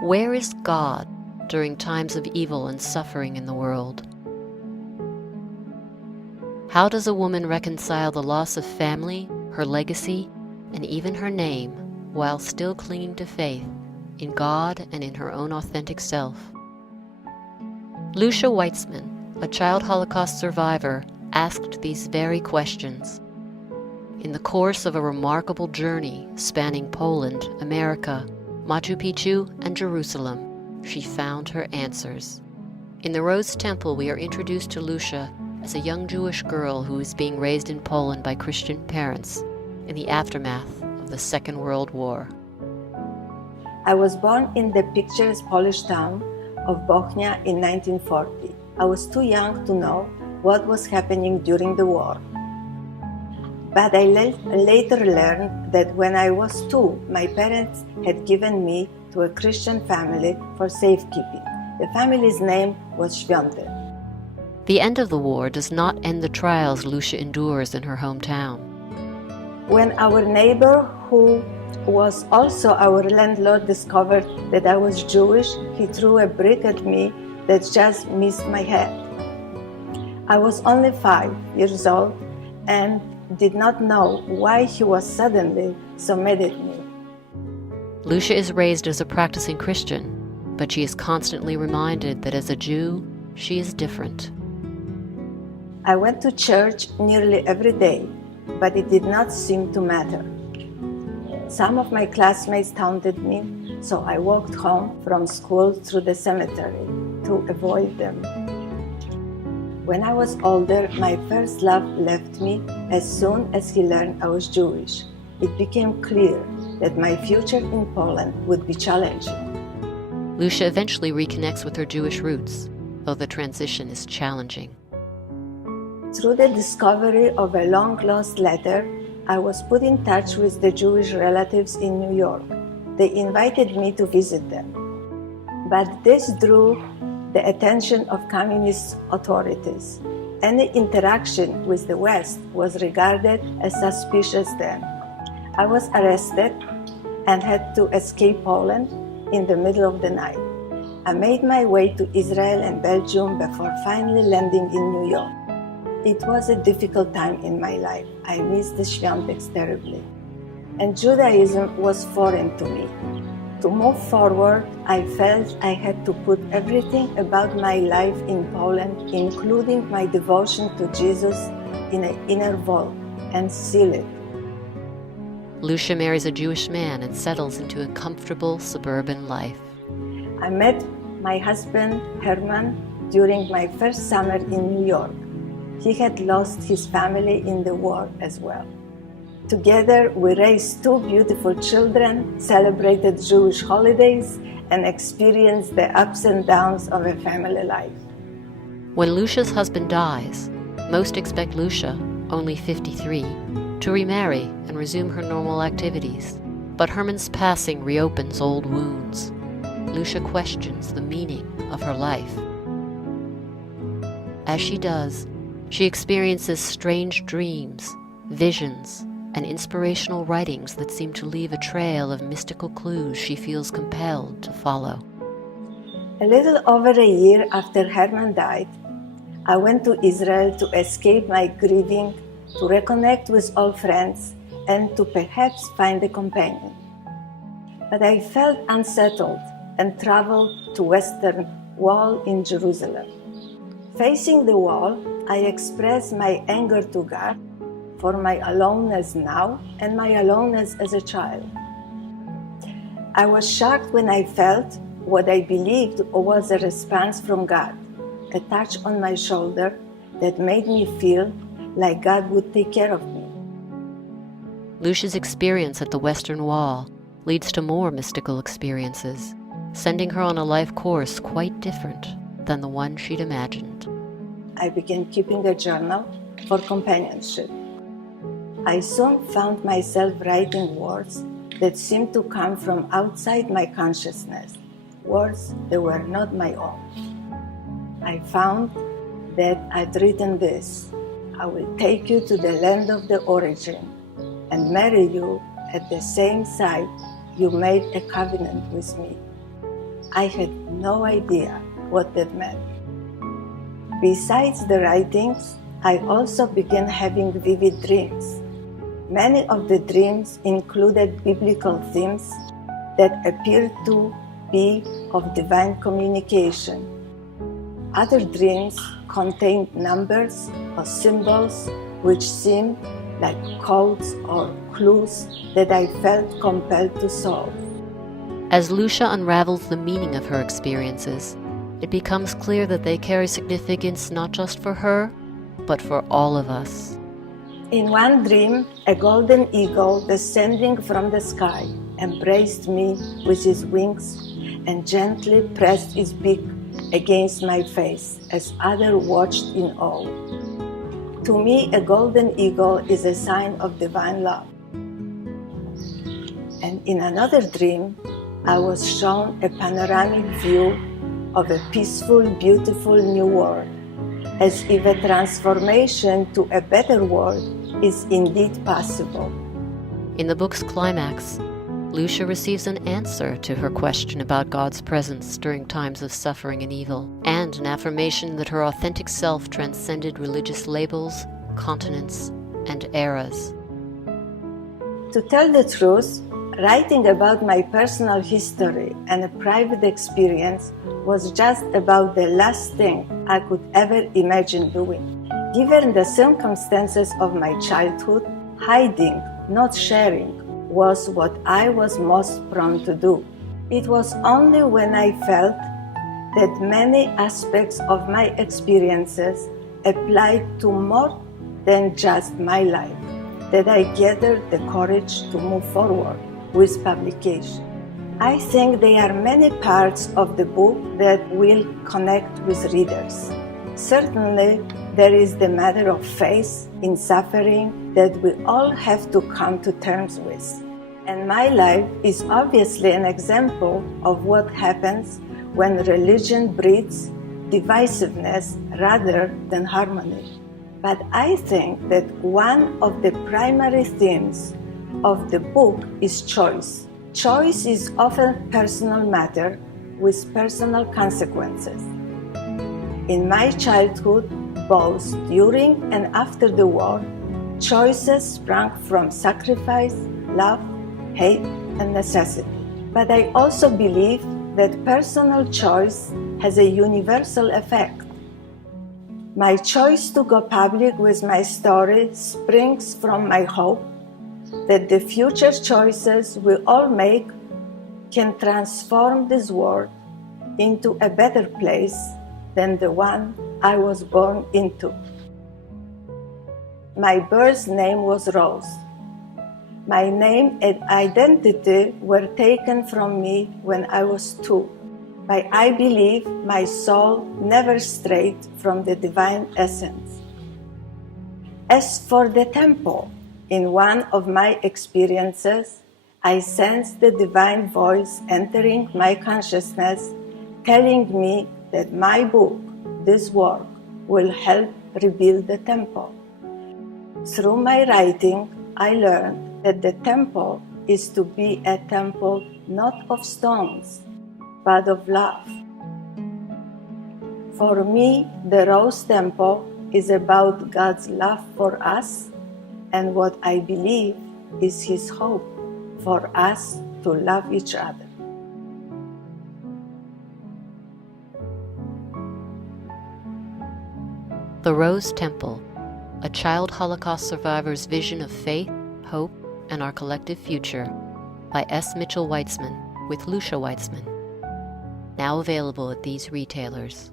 Where is God during times of evil and suffering in the world? How does a woman reconcile the loss of family, her legacy, and even her name, while still clinging to faith in God and in her own authentic self? Lucia Weitzman, a child Holocaust survivor, asked these very questions. In the course of a remarkable journey spanning Poland, America, Machu Picchu, and Jerusalem, she found her answers. In the Rose Temple, we are introduced to Lucia as a young Jewish girl who is being raised in Poland by Christian parents in the aftermath of the Second World War. I was born in the picturesque Polish town of Bochnia in 1940. I was too young to know what was happening during the war. But I later learned that when I was 2, my parents had given me to a Christian family for safekeeping. The family's name was Świątek. The end of the war does not end the trials Lucia endures in her hometown. When our neighbor, who was also our landlord, discovered that I was Jewish, he threw a brick at me that just missed my head. I was only 5 years old and did not know why he was suddenly so mad at me. Lucia is raised as a practicing Christian, but she is constantly reminded that as a Jew, she is different. I went to church nearly every day, but it did not seem to matter. Some of my classmates taunted me, so I walked home from school through the cemetery to avoid them. When I was older, my first love left me as soon as he learned I was Jewish. It became clear that my future in Poland would be challenging. Lucia eventually reconnects with her Jewish roots, though the transition is challenging. Through the discovery of a long-lost letter, I was put in touch with the Jewish relatives in New York. They invited me to visit them. But this drew the attention of communist authorities. Any interaction with the West was regarded as suspicious then. I was arrested and had to escape Poland in the middle of the night. I made my way to Israel and Belgium before finally landing in New York. It was a difficult time in my life. I missed the Świąteks terribly. And Judaism was foreign to me. To move forward, I felt I had to put everything about my life in Poland, including my devotion to Jesus, in an inner vault and seal it. Lucia marries a Jewish man and settles into a comfortable suburban life. I met my husband, Herman, during my first summer in New York. He had lost his family in the war as well. Together, we raised 2 beautiful children, celebrated Jewish holidays, and experienced the ups and downs of a family life. When Lucia's husband dies, most expect Lucia, only 53, to remarry and resume her normal activities. But Herman's passing reopens old wounds. Lucia questions the meaning of her life. As she does, she experiences strange dreams, visions, and inspirational writings that seem to leave a trail of mystical clues she feels compelled to follow. A little over a year after Herman died, I went to Israel to escape my grieving, to reconnect with old friends, and to perhaps find a companion. But I felt unsettled and traveled to Western Wall in Jerusalem. Facing the wall, I expressed my anger to God for my aloneness now and my aloneness as a child. I was shocked when I felt what I believed was a response from God, a touch on my shoulder that made me feel like God would take care of me. Lucia's experience at the Western Wall leads to more mystical experiences, sending her on a life course quite different than the one she'd imagined. I began keeping a journal for companionship. I soon found myself writing words that seemed to come from outside my consciousness, words that were not my own. I found that I'd written this: I will take you to the land of the origin and marry you at the same site you made a covenant with me. I had no idea what that meant. Besides the writings, I also began having vivid dreams. Many of the dreams included biblical themes that appeared to be of divine communication. Other dreams contained numbers or symbols which seemed like codes or clues that I felt compelled to solve. As Lucia unravels the meaning of her experiences, it becomes clear that they carry significance not just for her, but for all of us. In one dream, a golden eagle descending from the sky embraced me with his wings and gently pressed his beak against my face as others watched in awe. To me, a golden eagle is a sign of divine love. And in another dream, I was shown a panoramic view of a peaceful, beautiful new world, as if a transformation to a better world is indeed possible. In the book's climax, Lucia receives an answer to her question about God's presence during times of suffering and evil, and an affirmation that her authentic self transcended religious labels, continents, and eras. To tell the truth, writing about my personal history and a private experience was just about the last thing I could ever imagine doing. Given the circumstances of my childhood, hiding, not sharing, was what I was most prone to do. It was only when I felt that many aspects of my experiences applied to more than just my life that I gathered the courage to move forward with publication. I think there are many parts of the book that will connect with readers. Certainly, there is the matter of faith in suffering that we all have to come to terms with. And my life is obviously an example of what happens when religion breeds divisiveness rather than harmony. But I think that one of the primary themes of the book is choice. Choice is often a personal matter with personal consequences. In my childhood, both during and after the war, choices sprang from sacrifice, love, hate, and necessity. But I also believe that personal choice has a universal effect. My choice to go public with my story springs from my hope that the future choices we all make can transform this world into a better place than the one I was born into. My birth name was Rose. My name and identity were taken from me when I was 2, but I believe my soul never strayed from the divine essence. As for the temple, in one of my experiences, I sensed the divine voice entering my consciousness, telling me that my book, this work, will help rebuild the temple. Through my writing, I learned that the temple is to be a temple not of stones, but of love. For me, the Rose Temple is about God's love for us and what I believe is His hope for us to love each other. The Rose Temple, a child Holocaust survivor's vision of faith, hope, and our collective future, by S. Mitchell Weitzman with Lucia Weitzman. Now available at these retailers.